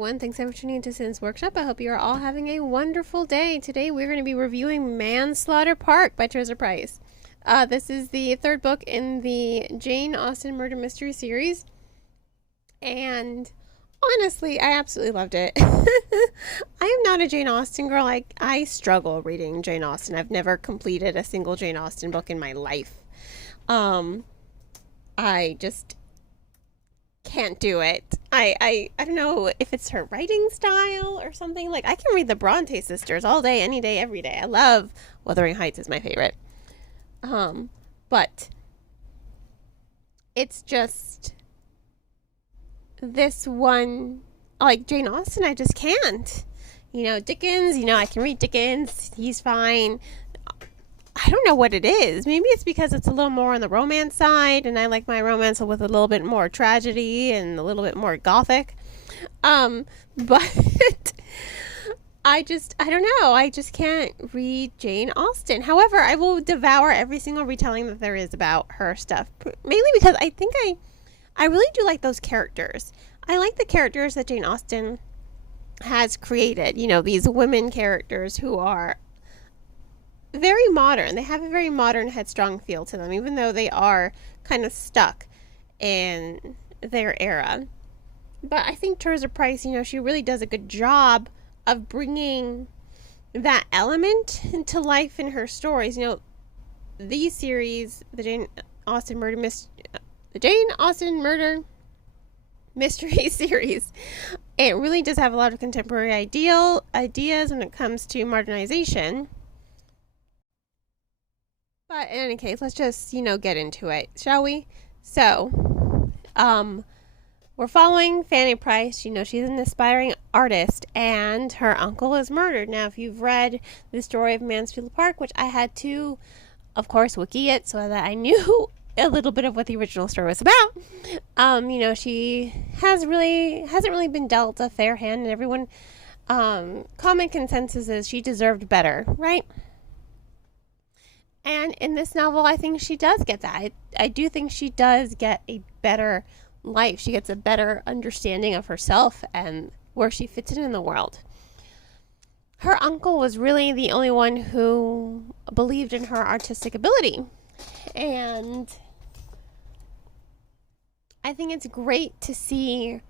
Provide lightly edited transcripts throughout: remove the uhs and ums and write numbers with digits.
everyone. Thanks so much for tuning into Sin's Workshop. I hope you are all having a wonderful day. Today we're going to be reviewing Manslaughter Park by Teresa Price. This is the third book in the Jane Austen murder mystery series. And honestly, I absolutely loved it. I am not a Jane Austen girl. I struggle reading Jane Austen. I've never completed a single Jane Austen book in my life. I just can't do it. I don't know if it's her writing style or something. Like, I can read the Bronte sisters all day, any day, every day. I love Wuthering Heights is my favorite. But it's just this one, like Jane Austen, I just can't. Dickens, I can read Dickens. He's fine. I don't know what it is. Maybe it's because it's a little more on the romance side, and I like my romance with a little bit more tragedy and a little bit more gothic. But I don't know. I just can't read Jane Austen. However, I will devour every single retelling that there is about her stuff. Mainly because I think I really do like those characters. I like the characters that Jane Austen has created. These women characters who are very modern. They have a very modern, headstrong feel to them, even though they are kind of stuck in their era. But I think Teresa Price, she really does a good job of bringing that element into life in her stories. These series, the Jane Austen murder mystery series, it really does have a lot of contemporary ideas when it comes to modernization. But in any case, let's just, get into it, shall we? So, we're following Fanny Price. She's an aspiring artist, and her uncle is murdered. Now, if you've read the story of Manslaughter Park, which I had to, of course, wiki it so that I knew a little bit of what the original story was about. She hasn't really been dealt a fair hand, and everyone, common consensus is she deserved better, right? And in this novel, I think she does get that. I do think she does get a better life. She gets a better understanding of herself and where she fits in the world. Her uncle was really the only one who believed in her artistic ability. And I think it's great to see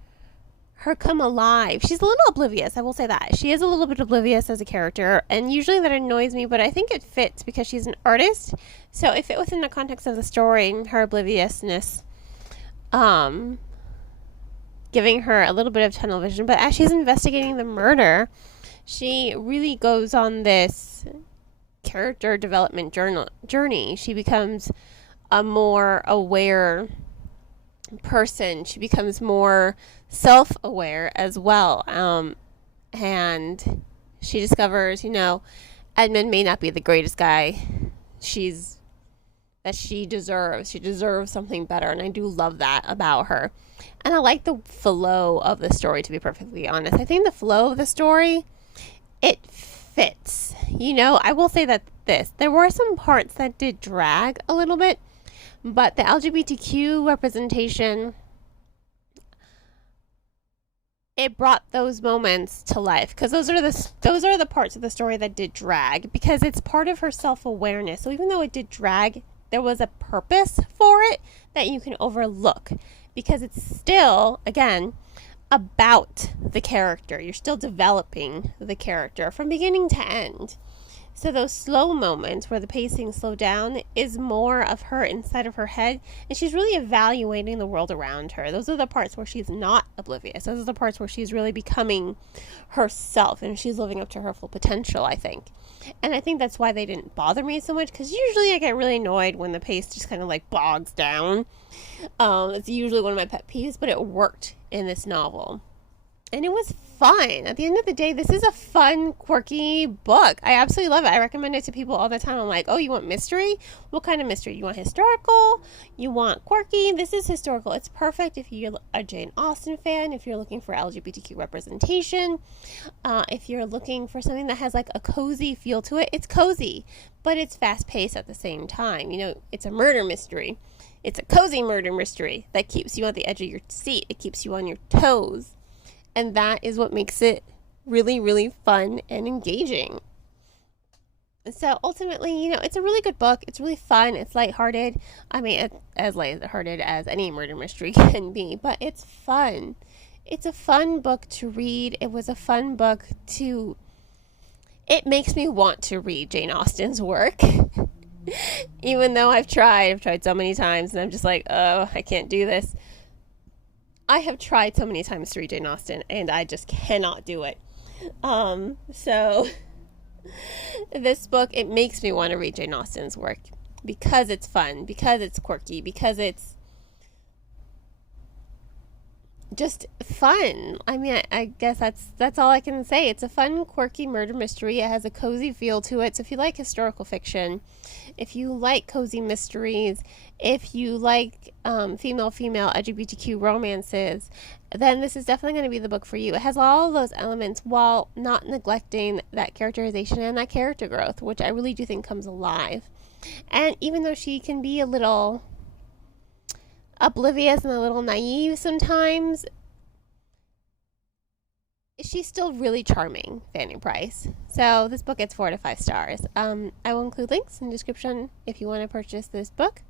her come alive. She's a little oblivious, I will say that. She is a little bit oblivious as a character, and usually that annoys me, but I think it fits because she's an artist. So it fit within the context of the story, her obliviousness, giving her a little bit of tunnel vision. But as she's investigating the murder, she really goes on this character development journey. She becomes a more aware person. She becomes more self-aware as well, and she discovers Edmund may not be the greatest guy she deserves. She deserves something better, and I do love that about her. And I like the flow of the story, to be perfectly honest. I think the flow of the story, it fits. I will say that there were some parts that did drag a little bit, but the LGBTQ representation, it brought those moments to life, because those are the parts of the story that did drag, because it's part of her self-awareness. So even though it did drag, there was a purpose for it that you can overlook, because it's still, again, about the character. You're still developing the character from beginning to end. So those slow moments where the pacing slowed down is more of her inside of her head, and she's really evaluating the world around her. Those are the parts where she's not oblivious. Those are the parts where she's really becoming herself, and she's living up to her full potential, I think. And I think that's why they didn't bother me so much, because usually I get really annoyed when the pace just kind of like bogs down. It's usually one of my pet peeves, but it worked in this novel. And it was fun. At the end of the day, this is a fun, quirky book. I absolutely love it. I recommend it to people all the time. I'm like, oh, you want mystery? What kind of mystery? You want historical? You want quirky? This is historical. It's perfect if you're a Jane Austen fan, if you're looking for LGBTQ representation, if you're looking for something that has like a cozy feel to it. It's cozy, but it's fast-paced at the same time. It's a murder mystery. It's a cozy murder mystery that keeps you on the edge of your seat. It keeps you on your toes. And that is what makes it really, really fun and engaging. So ultimately, it's a really good book. It's really fun. It's lighthearted. I mean, it's as lighthearted as any murder mystery can be, but it's fun. It's a fun book to read. It was a fun book to... It makes me want to read Jane Austen's work. Even though I've tried so many times, and I'm just like, oh, I can't do this. I have tried so many times to read Jane Austen, and I just cannot do it. So this book, it makes me want to read Jane Austen's work because it's fun, because it's quirky, because it's just fun. I mean, I guess that's all I can say. It's a fun, quirky murder mystery. It has a cozy feel to it. So if you like historical fiction, if you like cozy mysteries, if you like female LGBTQ romances, then this is definitely going to be the book for you. It has all of those elements while not neglecting that characterization and that character growth, which I really do think comes alive. And even though she can be a little oblivious and a little naive sometimes, she's still really charming, Fanny Price. So this book gets 4 to 5 stars. I will include links in the description if you want to purchase this book.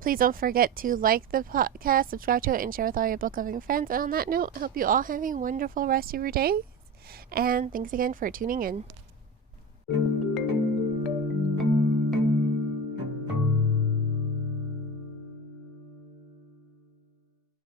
Please don't forget to like the podcast, subscribe to it, and share with all your book loving friends. And on that note, I hope you all have a wonderful rest of your days. And thanks again for tuning in.